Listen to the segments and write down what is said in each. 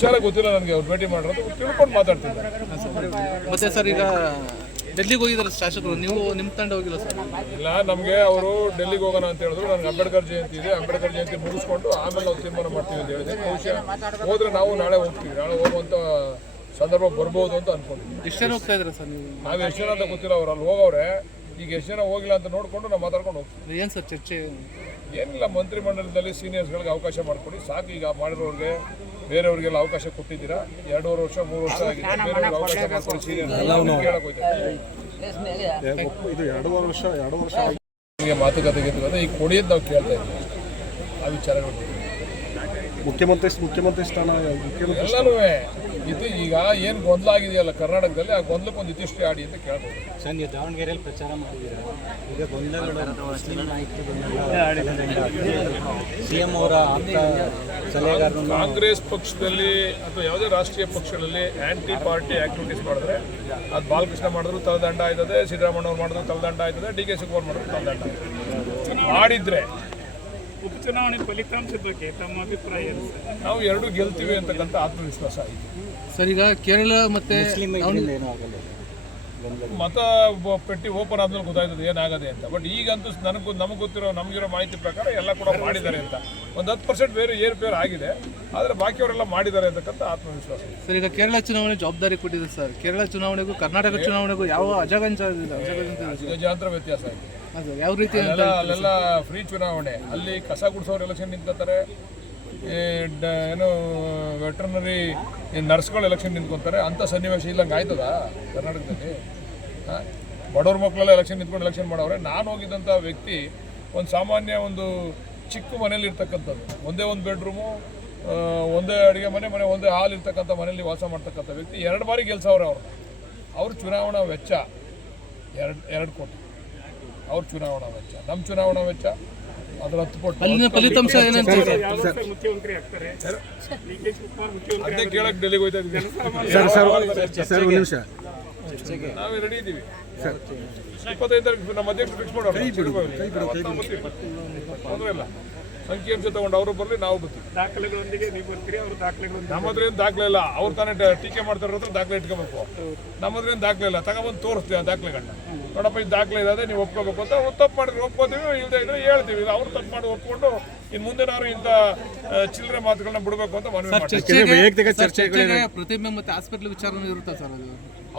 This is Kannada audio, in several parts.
ವಿಚಾರ ಗೊತ್ತಿಲ್ಲ ನನಗೆ. ಅವ್ರು ಭೇಟಿ ಮಾಡಿರೋದು ತಿಳ್ಕೊಂಡು ಮಾತಾಡ್ತಿದ್ದಾರೆ. ಮತ್ತೆ ಸರ್ ಈಗ ಡೆಲ್ಲಿಗೆ ಹೋಗಿದ್ದಾರೆ ಶಾಸಕರು, ನೀವು ನಿಮ್ಮ ತಂಡ ಹೋಗಿಲ್ಲ ಸರ್? ಇಲ್ಲ, ನಮಗೆ ಅವರು ಡೆಲ್ಲಿಗೆ ಹೋಗೋಣ ಅಂತ ಹೇಳಿದ್ರು. ನನಗೆ ಅಂಬೇಡ್ಕರ್ ಜಯಂತಿ ಇದೆ, ಅಂಬೇಡ್ಕರ್ ಜಯಂತಿ ಮುಗಿಸ್ಕೊಂಡು ಆಮೇಲೆ ನಾವು ತೀರ್ಮಾನ ಮಾಡ್ತೀವಿ ಅಂತ ಹೇಳಿದೆ. ಬಹುಶಃ ಹೋದ್ರೆ ನಾವು ನಾಳೆ ಹೋಗ್ತೀವಿ, ನಾಳೆ ಹೋಗುವಂಥ ಸಂದರ್ಭ ಬರ್ಬೋದು ಅಂತ ಅನ್ಕೊಂಡಿದ್ವಿ. ಎಷ್ಟು ಜನ ಹೋಗ್ತಾ ಇದ್ದಾರೆ ಸರ್ ನೀವು? ನಾವು ಎಷ್ಟು ಜನ ಅಂತ ಗೊತ್ತಿಲ್ಲ, ಅವ್ರು ಅಲ್ಲಿ ಹೋಗವ್ರೆ. ಈಗ ಎಷ್ಟು ಜನ ಹೋಗಿಲ್ಲ ಅಂತ ನೋಡಿಕೊಂಡು ನಾವು ಮಾತಾಡ್ಕೊಂಡು ಹೋಗ್ತೀವಿ. ಏನು ಸರ್ ಚರ್ಚೆ? ಏನಿಲ್ಲ, ಮಂತ್ರಿಮಂಡಲದಲ್ಲಿ ಸೀನಿಯರ್ಸ್ಗಳಿಗೆ ಅವಕಾಶ ಮಾಡಿಕೊಡಿ ಸಾಕು. ಈಗ ಮಾಡಿರೋರಿಗೆ ಬೇರೆಯವ್ರಿಗೆಲ್ಲ ಅವಕಾಶ ಕೊಟ್ಟಿದ್ದೀರಾ. 2.5 ವರ್ಷ 3 ವರ್ಷ ಆಗಿದೆ, ಬೇರೆಯವ್ರಿಗೆ ಅವಕಾಶ ಮಾಡಿಕೊಡಿ. ಸೀನಿಯರ್ಸ್ ಕೇಳಕ್ ಹೋಗ್ತಾರೆ. ಇದು 2.5 ವರ್ಷ ಮಾತುಕತೆ ಈಗ ಕೊಡಿಯದು ನಾವು ಕೇಳ್ತಾ ಇದ್ದೀವಿ. ಆ ವಿಚಾರಗಳು ಮುಖ್ಯಮಂತ್ರಿ ಸ್ಥಾನ ಎಲ್ಲನೂ ಇದು ಈಗ ಏನು ಗೊಂದಲ ಆಗಿದೆಯಲ್ಲ ಕರ್ನಾಟಕದಲ್ಲಿ, ಆ ಗೊಂದಲಕ್ಕೊಂದು ಇತಿಷ್ಠೆ ಆಡಿ ಅಂತ ಕೇಳ್ಬೋದು. ಸರ್, ನೀವು ದಾವಣಗೆರೆಯಲ್ಲಿ ಪ್ರಚಾರ ಮಾಡಿದ್ದೀರಾ, ಈಗ ಸಿಎಂ ಅವರ ಸಲಹೆಗಾರರು ಕಾಂಗ್ರೆಸ್ ಪಕ್ಷದಲ್ಲಿ ಅಥವಾ ಯಾವುದೇ ರಾಷ್ಟ್ರೀಯ ಪಕ್ಷಗಳಲ್ಲಿ ಆಂಟಿ ಪಾರ್ಟಿ ಆಕ್ಟಿವಿಟೀಸ್ ಮಾಡಿದ್ರೆ ಅದು ಬಾಲಕೃಷ್ಣ ಮಾಡಿದ್ರು ತಲೆದಂಡ ಆಯ್ತದೆ, ಸಿದ್ದರಾಮಯ್ಯ ಅವ್ರು ಮಾಡಿದ್ರು ತಲೆದಂಡ ಆಯ್ತದೆ, ಡಿ ಕೆ ಶಿವಕುಮಾರ್ ಮಾಡಿದ್ರು ತಲೆದಂಡ ಆಯ್ತದೆ. ಮಾಡಿದ್ರೆ ಉಪಚುನಾವಣೆ ಫಲಿತಾಂಶದ ಬಗ್ಗೆ ತಮ್ಮ ಅಭಿಪ್ರಾಯ ಏನು? ನಾವು ಎರಡೂ ಗೆಲ್ತೀವಿ ಅಂತಕ್ಕಂಥ ಆತ್ಮವಿಶ್ವಾಸ ಆಯಿತು. ಸರ್, ಈಗ ಕೇರಳ ಮತ್ತೆ ಮತ ಪೆಟ್ಟಿ ಓಪನ್ ಆದ್ಮೇಲೆ ಗೊತ್ತಾಯ್ತದೆ ಏನಾಗದೆ ಅಂತ. ಬಟ್ ಈಗಂತೂ ನಮಗೆ ಗೊತ್ತಿರೋ ನಮಗಿರೋ ಮಾಹಿತಿ ಪ್ರಕಾರ ಎಲ್ಲ ಕೂಡ ಮಾಡಿದ್ದಾರೆ ಅಂತ. ಒಂದು 10% ಬೇರೆ ಏರುಪೇರು ಆಗಿದೆ, ಆದರೆ ಬಾಕಿಯವರೆಲ್ಲ ಮಾಡಿದ್ದಾರೆ ಅಂತಕ್ಕಂಥ ಆತ್ಮವಿಶ್ವಾಸ. ಸರ್, ಈಗ ಕೇರಳ ಚುನಾವಣೆ ಜವಾಬ್ದಾರಿ ಕೊಟ್ಟಿದೆ ಸರ್. ಕೇರಳ ಚುನಾವಣೆಗೂ ಕರ್ನಾಟಕ ಚುನಾವಣೆಗೂ ಯಾವ ಅಜಗಜಾಂತರ ವ್ಯತ್ಯಾಸ ಆಗಿದೆ. ಯಾವ ರೀತಿ? ಅಲ್ಲೆಲ್ಲ ಫ್ರೀ ಚುನಾವಣೆ, ಅಲ್ಲಿ ಕಸ ಗುಡಿಸೋರು ಎಲೆಕ್ಷನ್ ನಿಂತ್ಕೊತಾರೆ, ಏನು ವೆಟ್ರನರಿ ನರ್ಸ್ಗಳು ಎಲೆಕ್ಷನ್ ನಿಂತ್ಕೊತಾರೆ. ಅಂಥ ಸನ್ನಿವೇಶ ಇಲ್ಲಂಗೆ ಆಯ್ತದ ಕರ್ನಾಟಕದಲ್ಲಿ? ಬಡವ್ರ ಮಕ್ಕಳೆಲ್ಲ ಎಲೆಕ್ಷನ್ ನಿಂತ್ಕೊಂಡು ಎಲೆಕ್ಷನ್ ಮಾಡವ್ರೆ. ನಾನು ಹೋಗಿದ್ದಂಥ ವ್ಯಕ್ತಿ ಒಂದು ಸಾಮಾನ್ಯ ಒಂದು ಚಿಕ್ಕ ಮನೇಲಿ ಇರ್ತಕ್ಕಂಥದ್ದು, ಒಂದೇ ಒಂದು ಬೆಡ್ರೂಮು, ಒಂದೇ ಅಡುಗೆ ಮನೆ, ಒಂದೇ ಹಾಲ್ ಇರ್ತಕ್ಕಂಥ ಮನೇಲಿ ವಾಸ ಮಾಡ್ತಕ್ಕಂಥ ವ್ಯಕ್ತಿ 2 ಬಾರಿ ಗೆಲ್ಸವ್ರೆ ಅವ್ರ ಚುನಾವಣಾ ವೆಚ್ಚ 2 ಕೋಟಿ. ಅವ್ರ ಚುನಾವಣಾ ವೆಚ್ಚ, ನಮ್ಮ ಚುನಾವಣಾ ವೆಚ್ಚ ಅದರ 10 ಪಟ್ಟು. ಫಲಿತಾಂಶ ಏನಂತ ಮುಖ್ಯಮಂತ್ರಿ ಆಗ್ತಾರೆ, ಡಿ ಕೆ ಶಿವಕುಮಾರ್ ಮುಖ್ಯಮಂತ್ರಿ ಅದೇ ಕೇಳಕ್ ಡೆಲ್ಲಿಗೆ ಹೋಗ್ತಾ ಇದ್ದೀವಿ. ನಾವೇ ರೆಡಿ ಇದ್ದೀವಿ. 25 ತಾರೀಕು ನಮ್ಮ ಅಧ್ಯಕ್ಷರು ಫಿಕ್ಸ್ ಮಾಡೋಣ. ತೊಂದರೆ ಇಲ್ಲ, ಸಂಖ್ಯಾಂಶ ತಗೊಂಡು ಅವರು ಬರಲಿ, ನಾವು ಬರ್ತೀವಿ. ದಾಖಲೆಗಳೊಂದಿಗೆ ನೀವು ಬರ್ತೀರಿ, ಅವರು ದಾಖಲೆಗಳೊಂದಿಗೆ. ನಮ್ಮ ಹತ್ರ ಏನು ದಾಖಲೆ ಇಲ್ಲ. ಅವ್ರು ತಾನೇ ಟೀಕೆ ಮಾಡ್ತಾರ ಹತ್ರ ದಾಖಲೆ ಇಟ್ಕೋಬೇಕು. ನಮ್ಮ ಹತ್ರ ಏನು ದಾಖಲೆ ಇಲ್ಲ. ತಗೊಬಂದು ತೋರಿಸ್ತೀವಿ ಆ ದಾಖಲೆಗಳನ್ನ. ನೋಡಪ್ಪ, ಇದು ದಾಖಲೆ ಇರೋದೇ, ನೀವು ಒಪ್ಕೋಬೇಕು ಅಂತ. ತಪ್ಪು ಮಾಡಿದ್ರೆ ಒಪ್ಕೋತೀವಿ, ಇಲ್ಲದೆ ಇದ್ರೆ ಹೇಳ್ತೀವಿ. ಅವ್ರು ತಪ್ಪು ಮಾಡಿ ಒಪ್ಕೊಂಡು ಇನ್ನು ಮುಂದೆ ನಾವು ಇಂಥ ಚಿಲ್ಲರೆ ಮಾತುಗಳನ್ನ ಬಿಡಬೇಕು ಅಂತ ಮನವಿ ಮಾಡ್ತೀವಿ. ಪ್ರತಿಮೆ ಮತ್ತೆ ಹಾಸ್ಪಿಟಲ್ ವಿಚಾರ ಇರುತ್ತೆ ಸರ್. ಅದು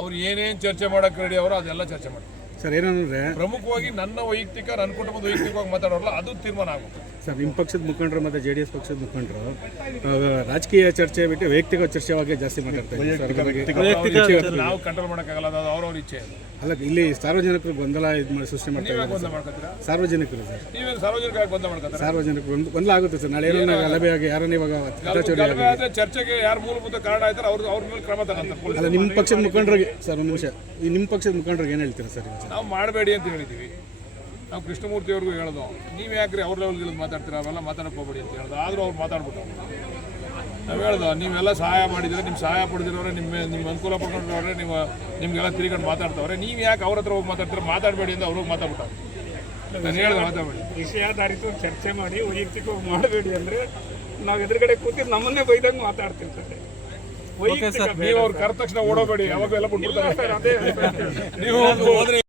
ಅವ್ರು ಏನೇನು ಚರ್ಚೆ ಮಾಡಕ್ಕೆ ರೆಡಿ ಅವರೋ ಅದೆಲ್ಲ ಚರ್ಚೆ ಮಾಡ್ತೀವಿ ಸರ್. ಏನಂದ್ರೆ ಪ್ರಮುಖವಾಗಿ ನನ್ನ ವೈಯಕ್ತಿಕ, ನನ್ನ ಕುಟುಂಬದ ವೈಯಕ್ತಿಕವಾಗಿ ಮಾತಾಡೋರಲ್ಲ, ಅದು ತೀರ್ಮಾನ ಆಗುತ್ತೆ ಸರ್. ನಿಮ್ಮ ಪಕ್ಷದ ಮುಖಂಡರು ಮತ್ತು JDS ಪಕ್ಷದ ಮುಖಂಡರು ರಾಜಕೀಯ ಚರ್ಚೆ ಬಿಟ್ಟು ವೈಯಕ್ತಿಕ ಚರ್ಚೆ ಬಗ್ಗೆ ಜಾಸ್ತಿ ಮಾತಾಡ್ತಾರೆ. ನಾವು ಕಂಟ್ರೋಲ್ ಮಾಡೋಕ್ಕಾಗಲ್ಲ, ಅದು ಅವ್ರವ್ರ ಇಚ್ಛೆ. ಅಲ್ಲ, ಇಲ್ಲಿ ಸಾರ್ವಜನಿಕರು ಗೊಂದಲ ಸೃಷ್ಟಿ ಮಾಡ್ತಾರೆ. ಸಾರ್ವಜನಿಕರು ಸರ್, ನೀವೇನು ಸಾರ್ವಜನಿಕರಾಗಿ ಗೊಂದಲ ಮಾಡ್ತಾರೆ? ಸಾರ್ವಜನಿಕರು ಗೊಂದಲ ಆಗುತ್ತೆ ಸರ್. ನಾಳೆ ಏನೋ ಗಲಭೆಯಾಗಿ ಯಾರನ್ನ ಇವಾಗ ಚರ್ಚೆಗೆ ಯಾರು ಮೂಲಭೂತ ಕಾರಣ ಆಯ್ತಾರೆ ಅವ್ರ ಮೇಲೆ ಕ್ರಮ ತಗೊಂತಾರೆ. ಅಲ್ಲ, ನಿಮ್ಮ ಪಕ್ಷದ ಮುಖಂಡರಿಗೆ ಸರ್, ಒಂದು ನಿಮಿಷ, ನಿಮ್ಮ ಪಕ್ಷದ ಮುಖಂಡರಿಗೆ ಏನು ಹೇಳ್ತೀರಾ ಸರ್? ನಾವು ಮಾಡಬೇಡಿ ಅಂತ ಹೇಳಿದ್ದೀವಿ. ನಾವು ಕೃಷ್ಣಮೂರ್ತಿ ಅವ್ರಿಗೂ ಹೇಳೋದು, ನೀವು ಯಾಕ್ರಿ ಅವ್ರ ಲೆವೆಲ್ಗೆ ಮಾತಾಡ್ತೀರಾ, ಅವೆಲ್ಲ ಮಾತಾಡಕ್ಕೆ ಹೋಗ್ಬೇಡಿ ಅಂತ ಹೇಳೋದು. ಆದರೂ ಅವ್ರು ಮಾತಾಡ್ಬಿಟ್ಟು ನಾವು ಹೇಳ್ದು, ನೀವೆಲ್ಲ ಸಹಾಯ ಮಾಡಿದರೆ, ನಿಮ್ಮ ಸಹಾಯ ಪಡೆದಿರೋರೆ, ನಿಮ್ಮ ಅನುಕೂಲ ಪಡ್ಕೊಂಡ್ರವ್ರೆ, ನಿಮಗೆಲ್ಲ ತಿರುಗಂಡು ಮಾತಾಡ್ತವ್ರೆ. ನೀವು ಯಾಕೆ ಅವ್ರ ಹತ್ರ ಹೋಗಿ ಮಾತಾಡ್ತಾರೆ? ಮಾತಾಡಬೇಡಿ ಅಂತ ಅವ್ರಿಗೆ ಮಾತಾಡ್ಬಿಟ್ಟು ನಾನು ಹೇಳ್ದೆ, ಮಾತಾಡಬೇಡಿ. ವಿಷಯಾಧಾರಿತ ಚರ್ಚೆ ಮಾಡಿ ವೈಯಕ್ತಿಕವಾಗಿ ಮಾಡಬೇಡಿ ಅಂದರೆ ನಾವು ಎದುರುಗಡೆ ಕೂತಿದ್ದು ನಮ್ಮನ್ನೇ ಬೈದಂಗೆ ಮಾತಾಡ್ತಿರ್ತಾರೆ. ನೀವು ಅವ್ರು ಕರೆದ ತಕ್ಷಣ ಓಡೋಬೇಡಿ, ಅವಾಗ ಎಲ್ಲ ಬಿಟ್ಬಿಡ್ತಾರೆ. ಅದೇ ನೀವು ಹೋದ್ರೆ